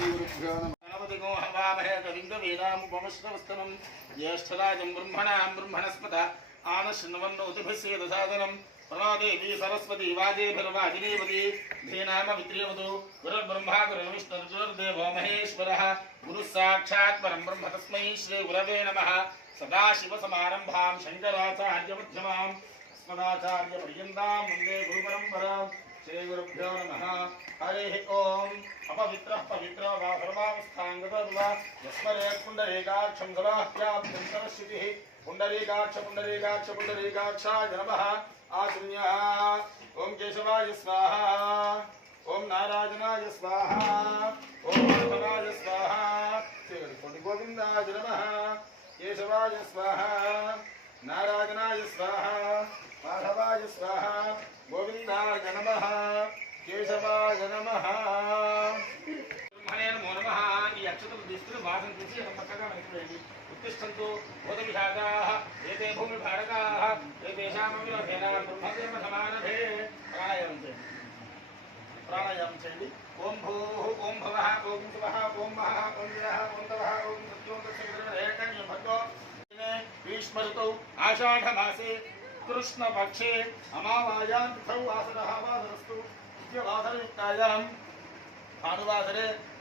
श्रीगुरुभ्यो नमः गणपतिगो हवामहे कविन्दवीनामुपमश्रवस्तमम् ज्येष्ठराजम् ब्रह्मणाम् ब्रह्मणस्पत आनशृण्वन्नोतिभिस्येदसादनम् प्रणोदेवी सरस्वती वाजेभिर्वाजिनीवती धीनामवित्रियवतु गुरुर्ब्रह्मा गुरुर्विष्णुर्देवो महेश्वरः गुरुः साक्षात् परम् ब्रह्म तस्मै श्रीगुरवे नमः सदाशिवसमारम्भाम् शङ्कराचार्यमध्यमाम् अस्मदाचार्यपर्यन्ताम् वन्दे गुरुपरम्पराम् శ్రీగురుభ్యో నమ హరి ఓం అపవిత్ర పవిత్ర వా సర్వాస్థాంగతర్వా యస్మరేత్పుండరీకాక్షం సదాహ్యాప్తం సరస్వతి పుండరీకాక్ష పుండరీకాక్ష పుండరీకాక్షాయ నమ ఆశూన్య ఓం కేశవాయ స్వాహ ఓం నారాజనాయ స్వాహ ఓం మాధవాయ స్వాహ శ్రీ గోవిందాయ నమ కేశవాయ స్వాహ నారాజనాయ స్వాహ మాధవాయ స్వాహ గోవిందాయ నమ కేశవాయ నమ. నమో నమ. ఈ అక్షతలు దిస్తులు భాషం చేసి చక్కగా మనకి వెళ్ళి ఉత్తిష్టంతో ఓదవిశాఖా ఏతే భూమి భారకా ఏతేషామీ బ్రహ్మదేవ సమానభే ప్రాణాయామం చేయండి. ప్రాణాయామం చేయండి. ఓం భూ ఓం భవ ఓం శివ ఓం మహ ఓం ఆషాఢమాసే कृष्ण पक्षे तौ वासरः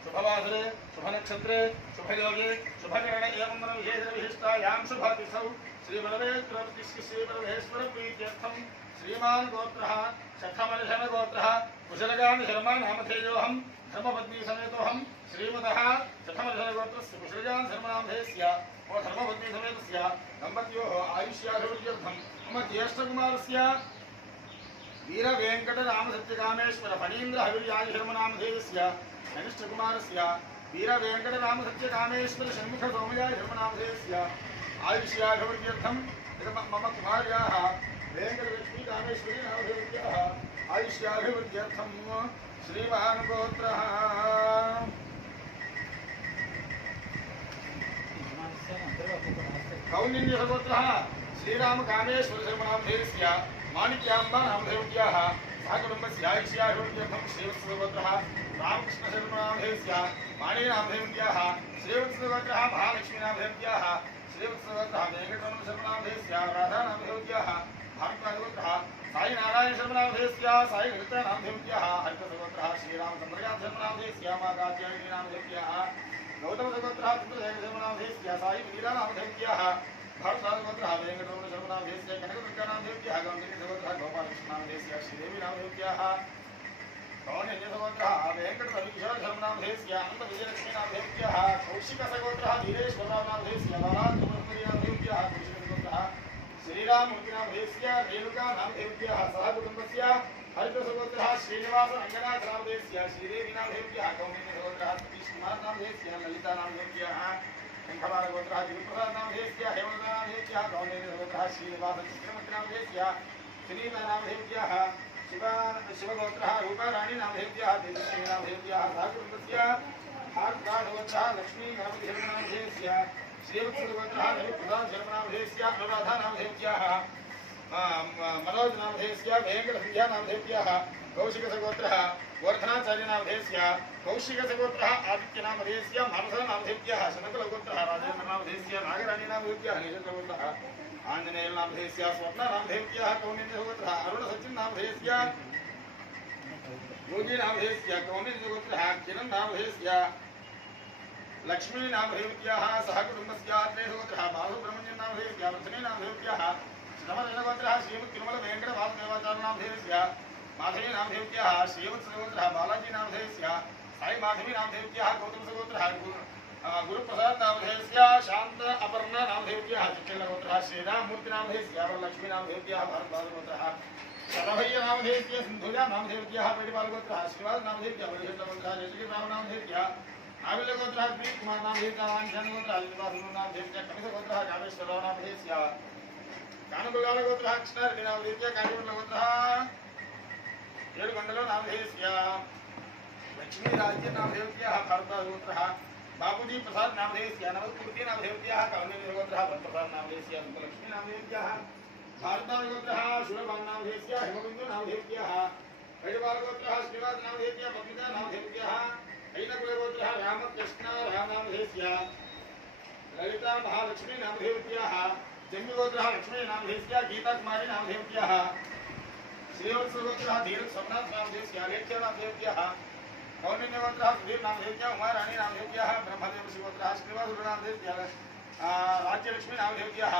शुभवासरे, शुभनक्षत्रे, शुभयोगे, शुभकरण एवं विशेषविशिष्टायां श्रीबलवेश्वरप्रीत्यर्थं श्रीमान् गोत्रः शखमर्षण कुशलगामि शर्मा श्रीमतः ओ धर्मपत्नी समेतस्य दम्पत्योः आयुष्याभिवृद्ध्यर्थं मम ज्येष्ठकुमारस्य वीरवेङ्कटरामसत्यकामेश्वर फणीन्द्र हविर्याजधर्मनामधेयस्य कनिष्ठकुमारस्य वीरवेङ्कटरामसत्यकामेश्वर षण्मुख सौमयाय धर्मनामधेयस्य आयुष्याभिवृद्ध्यर्थं मम कुमार्याः वेङ्कटलक्ष्मीकामेश्वरी नामधेयस्याः आयुष्याभिवृद्ध्यर्थं श्रीमहान् गोत्रः कौन्यसगोत्रः श्रीरामकामेश्वर धर्मनामधेयस्य माणिक्याम्बा नामधेव्याः सहकुटुम्बस्य आयुष्याभिवृद्ध्यर्थं श्रीवत्सगोत्रः रामकृष्णशर्मनामधेयस्य माणिनामधेव्याः श्रीवत्सगोत्रः महालक्ष्मीनामधेव्याः श्रीवत्सगोत्रः वेङ्कटरमणशर्मनामधेयस्य राधानामधेव्याः भारतनाथगोत्रः साईनारायणशर्मनामधेयस्य साईगणितनामधेव्याः हरितसगोत्रः श्रीरामचन्द्रयाधर्मनामधेयस्य माकात्यायनीनामधेव्याः गौतमसगोत्रः चन्द्रशेखरशर्मनामधेयस्य साई वीरानामधेव्याः भारतनाथगोत्रः वेङ्कटरमणशर्मनामधेयस्य कनकदुर्गानामधेव्याः गौतमसगोत्रः गोपालकृष्णनामधेयस्य श्रीदेवीनामधेव्याः कौण्यसगोत्रः वेङ्कटरविकिशोरधर्मनामधेयस्य अनन्तविजयलक्ष्मीनामधेव्याः कौशिकसगोत्रः धीरेश्वरनामधेयस्य बालात्मपुरीनामधेव्याः कौशिकसगोत्रः श्रीराममूर्तिनामधेयस्य रेणुकानामधेव्याः सह कुटुम्बस्य हरितसगोत्रः श्रीनिवास रङ्गनाथनामधेयस्य श्रीदेवीनामधेव्याः कौण्यसगोत्रः सतीशकुमारनामधेयस्य ललितानामधेव्याः शङ्खपालगोत्रः तिरुप्रसादनामधेयस्य हेमलतानामधेयस्य कौण्यसगोत्रः श्रीनिवास चित्रमूर्तिनामधेयस्य श्रीनामधेव्याः शिव शिवगोत्रः रूपाराणीनामधेव्याः तेजस्वीनामधेव्याः सह कुटुम्बस्य भार्गवगोत्रः लक्ष्मी गणपतिशर्मनामधेयस्य श्रीवत्सगोत्रः रविप्रसादशर्मनामधेयस्य अनुराधानामधेयस्याः मनोजनामधेयस्य वेङ्कटसन्ध्यानामधेयस्याः कौशिकसगोत्रः वर्धनाचार्यनामधेयस्य कौशिकसगोत्रः, आदित्यनामधेयस्य मानसनामधेयस्याः शनकलगोत्रः, राजेन्द्रनामधेयस्य नागराणीनामधेयस्याः नीलकगोत्रः आञ्जनेयनामधेयस्य स्वप्ननामधेयस्याः कौण्डिन्यसगोत्रः अरुणसचिन्नामधेयस्य योगीनामधेयस्य कौण्डिन्यसगोत्रः किरण्नामधेयस्य लक्ष्मीनामधेयस्याः सह कुटुम्बस्य त्रेसगोत्रः बालसुब्रह्मण्यनामधेयस्य वत्सनीनामधेयस्याः श्रमणगोत्रः श्रीमत्तिरुमलवेङ्कटवासुदेवाचार्यनामधेयस्य माधवीनामधेयस्याः श्रीवत्सगोत्रः बालाजीनामधेयस्य साई माधवीनामधेयस्याः गौतमसगोत्रः गुरुप्रसादनामधेयस्य शान्त अपर्णनामधेयस्याः चित्तलगोत्रः श्रीराममूर्तिनामधेयस्य वरलक्ष्मीनामधेयस्याः भारतबालगोत्रः नाविलगोत्रः श्रीकुमारनामधेयस्य वाञ्छानगोत्रः श्रीवासनामधेयस्य कनिषगोत्रः कामेश्वरनामधेयस्य ಕಾನುಗುಲ್ಲಾರ ಗೋತ್ರ ಅಕ್ಷರ ನಾವು ರೀತಿಯ बाबूजी प्रसाद नामधेयस्य नवदुर्गे नाम कौण्डिन्य गोत्रः वरप्रसाद नामधेयस्य लक्ष्मी नामधेयत्याः भारतार गोत्रः शुभभाग नामधेयस्य हिमबिन्दु नामधेयत्याः कैडवार गोत्रः राम ललिता महालक्ष्मी नामधेयत्याः जम्बुगोत्रः लक्ष्मी नामधेयस्य गीताकुमारी नामधेयत्याः श्रीवत्सगोत्रः धीरज सोमनाथ नामधेयस्य लेख्य नामधेयत्याः कौण्डिन्यगोत्रः सुधीर नामधेयत्याः उमाराणी नामधेयत्याः ब्रह्मदेव शिवगोत्रः श्रीनिवासुर नामधेयत्याः राज्यलक्ष्मी नामधेयत्याः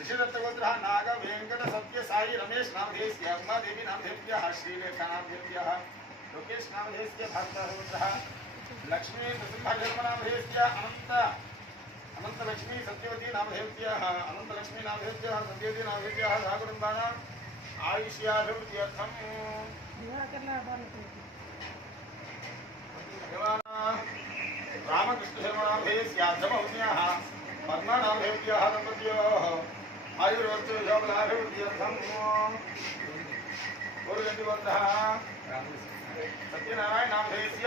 ऋषिदत्तगोत्रः नाग वेङ्कट सत्य साई रमेश नामधेयस्य उमादेवी नामधेयत्याः श्रीलेखा नामधेयत्याः लोकेश नामधेयस्य भारतगोत्रः लक्ष्मी नृसिंहजन्मनामधेयस्य अनन्त अनन्तलक्ष्मी सत्यवती नामधेयत्याः अनन्तलक्ष्मी नामधेयत्याः सत्यवती नामधेयत्याः सहकुटुम्बानाम् आयुष्याभिवृद्ध्यर्थम्। रामकृष्णशर्मनामधेयस्यार्थमौन्याः पद्मनामधेयत्याः दम्पत्योः आयुर्वर्चोषोबलाभिवृद्ध्यर्थम् गुरुगण्डिवन्तः सत्यनारायण नामधेयस्य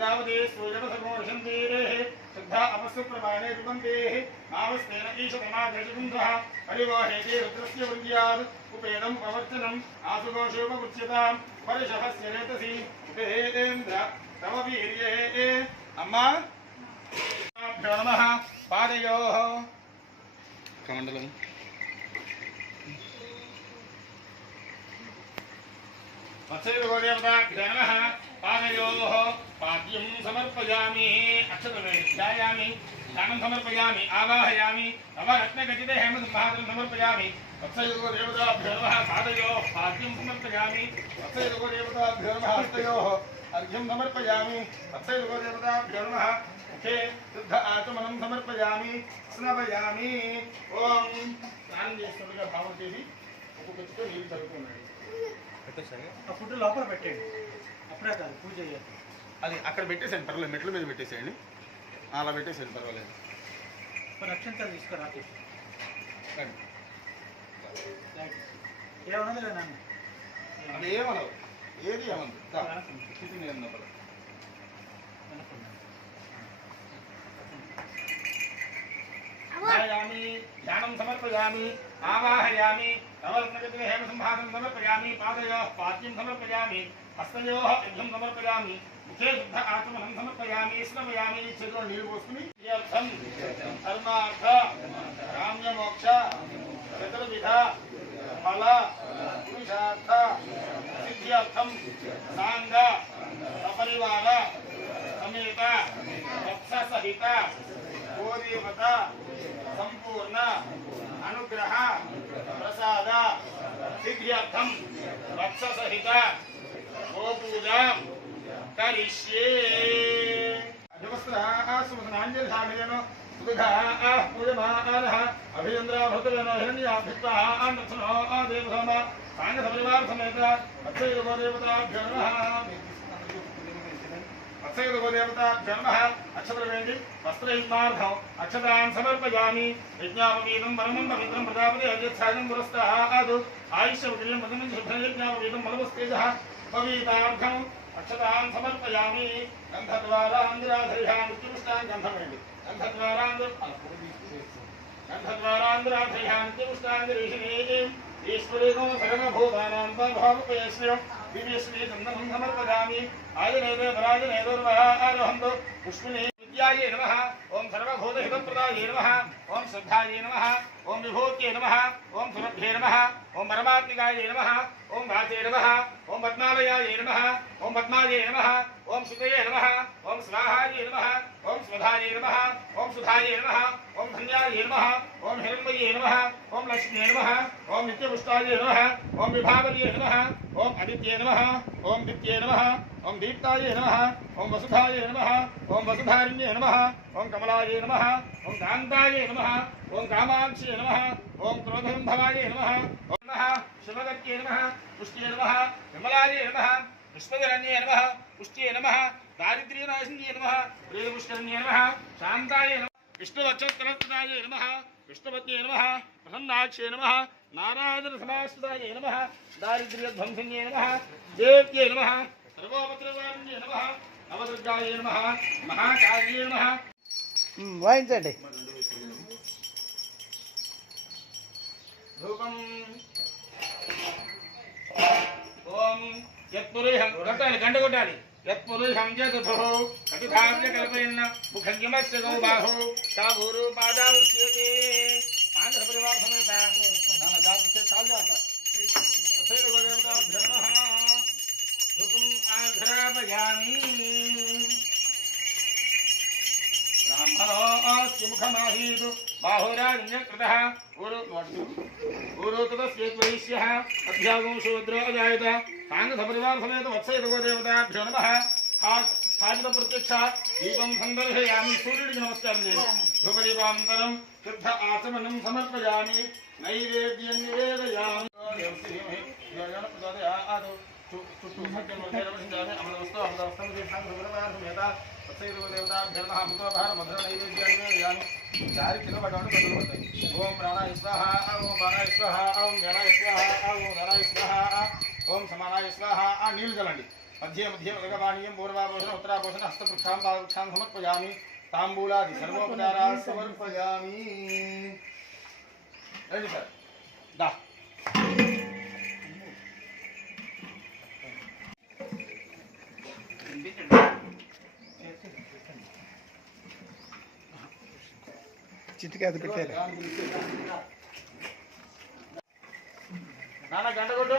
यद्धावदे सूर्यन सर्वो विशन्तीरेः श्रद्धा अपस्तु प्रमाणे कृतन्तेः नामस्तेन ईशतमादशकुन्धः हरिवाहेति रुद्रस्य वृद्ध्यात् उपेदम् प्रवर्तनम् आसुघोषोपमुच्यताम् परिशहस्य रेतसि उपेन्द्र तव वीर्ये अम्मा। नमः। पादयोः। कमण्डलम्। वत्सयोः देवताभ्यो नमः। पादयोः। పాద్యం సమర్పయామి అక్షతయామి దానం సమర్పయామి ఆవాహయామి నవరత్నగజితే హేమసింహాసనం సమర్పయామి వత్సయోగో దేవతాభ్యోర్వ పాదయో పాద్యం సమర్పయామి వత్సయోగో దేవతాభ్యోర్వ హస్తయో అర్ఘ్యం సమర్పయామి వత్సయోగో దేవతాభ్యోర్వ ముఖే శుద్ధ ఆచమనం సమర్పయామి స్నపయామి ఓం స్నానం చేసినట్టుగా భావం చేసి ఒక్కొక్కటితో నీళ్ళు తడుపుకున్నాడు ఆ ఫుడ్ లోపల పెట్టండి అప్పుడే కాదు పూజ చేయాలి. అది అక్కడ పెట్టేసేయండి పర్వాలేదు మెట్ల మీద పెట్టేసేయండి అలా పెట్టేసేయండి పర్వాలేదు కొన్ని అక్షంతలు తీసుకురా రండి. ఏమన్నది లేదా నాన్న అది ఏమనవు ఏది ఏమనదు దా. ఇది నేను లోపల. ध्यायामि ध्यानं समर्पयामि आवाहयामि नवरत्नगतिः हेमसंहारं समर्पयामि पादयोः पाद्यं समर्पयामी हस्तयोः युद्धं समर्पयामि मुखे शुद्ध आचमनं समर्पयामि स्नपयामि చేతిలో నీళ్ళు పోసుకుని అర్థం ధర్మార్థ కామ్యమోక్ష చతుర్విధ ఫల పురుషార్థ సిద్ధ్యర్థం సాంగ సపరివార సమేత వత్స సహిత గోదేవత సంపూర్ణ అనుగ్రహ ప్రసాద సిద్ధ్యర్థం వత్స సహిత గోపూజాం करिष्ये अजवस्त्राः सुमसनाञ्जलिधामेन सुदुघाः पूजमानः अभियन्द्राभृतवेन हिरण्याभित्वाः अन्तर्सनो प्रजापति अजच्छायं पुरस्ताः आदौ। आयुष्यवदिलं భవీతార్థం అక్షతాన్ సమర్పయామి. గంధద్వారాంధ్రాధయామిష్టాన్ గంధమేమి గంధద్వారాంధ్ర గంధద్వారాంధ్రాధయామిష్టాంధ్రీషిణీ ఈశ్వరేణో సగనభూతానాం భావపయశ్రయం దివ్యశ్రీ గంధమం సమర్పయామి. ఆయనేదో పరాజనేదో ఆరోహంతో పుష్మిణీ विद्याये नमः। ओम सर्वभूतहितप्रदाये नमः। ओम श्रद्धाये नमः। ओम विभूत्ये नमः। ओम सुरभ्ये नमः। ओम परमात्मिकाये नमः। ओम घाते नमः। ओम पद्मालयाय नमः। ओम पद्माये नमः। ओम शिवये नमः ओम स्वाहाय नमः ओम स्वधाय नमः ओम सुधाय नमः ओम धन्याय नमः ओम हेमये नमः ओम लक्ष्मी नमः ओम नित्यपुष्टाय नमः ओम विभावये नमः ओम आदित्ये नमः ओम दित्ये नमः ओम दीप्ताय नमः ओम वसुधाय नमः ओम वसुधारिण्ये नमः ओम कमलाय नमः ओम कान्ताय नमः ओम कामाक्षी नमः ओम क्रोधरंभवाय नमः नमः शिवगत्ये नमः पुष्ट्ये नमः विमलाय नमः विष्णुगरण्ये नमः పుష్ట్యే నమః దారిద్ర్యనాశిన్యే నమః ప్రేమపుష్కరణ్యే నమః శాంతాయ నమః విష్ణువక్షస్థలస్థాయ నమః విష్ణుపత్యే నమః ప్రసన్నాక్షే నమః నారాయణ సమాశ్రితాయ నమః దారిద్ర్యధ్వంసన్యే నమః దేవ్యే నమః సర్వోపద్రవాణ్యే నమః నవదుర్గాయ నమః మహాకాళ్యే నమః. వాయించండి. ధూపం. ఓం. కొట్టాలి గంట కొట్టాలి. यत्पुरुषं यदुभुः प्रतिधार्य कल्पयन् मुखङ्गिमस्य गौबाहो सा भूरूपादा उच्यते। आन्ध्रपरिवाभमेता नाम जातस्य सा जाता तथैव देवताभ्यमः धुकुम् आघ्रापयामि। ब्राह्मणो अस्य मुखमाहीतु बाहुरारण्यकृतः पूर्व पूर्वकृतस्य त्वयिष्यः अभ्यागं शूद्रो अजायत साङ्गसपरिवार समेत वत्सयदेवताभ्यो नमः स्थापितप्रत्यक्षा दीपं सन्दर्शयामि सूर्यडिके नमस्कारं देव शुद्ध आचमनं समर्पयामि। नैवेद्यं निवेदयामि आदौ ओम प्राणाय स्वाहा। ओम बाणाय स्वाहा। ओम ओम समानाय स्वाहा। नील जलंडी। मध्ये मध्ये मृगवाणीयं पूर्वापोषण उत्तरापोषण हस्तपृक्षां पादपृक्षां समर्पयामि। ताम्बूलादि सर्वोपचाराः समर्पयामि। रेडी सर दा। ಚಿಟಿಕೆ ಅದು ಬಿಟ್ಟೆ ನಾನಾ ಗಂಡ ಕೊಟ್ಟು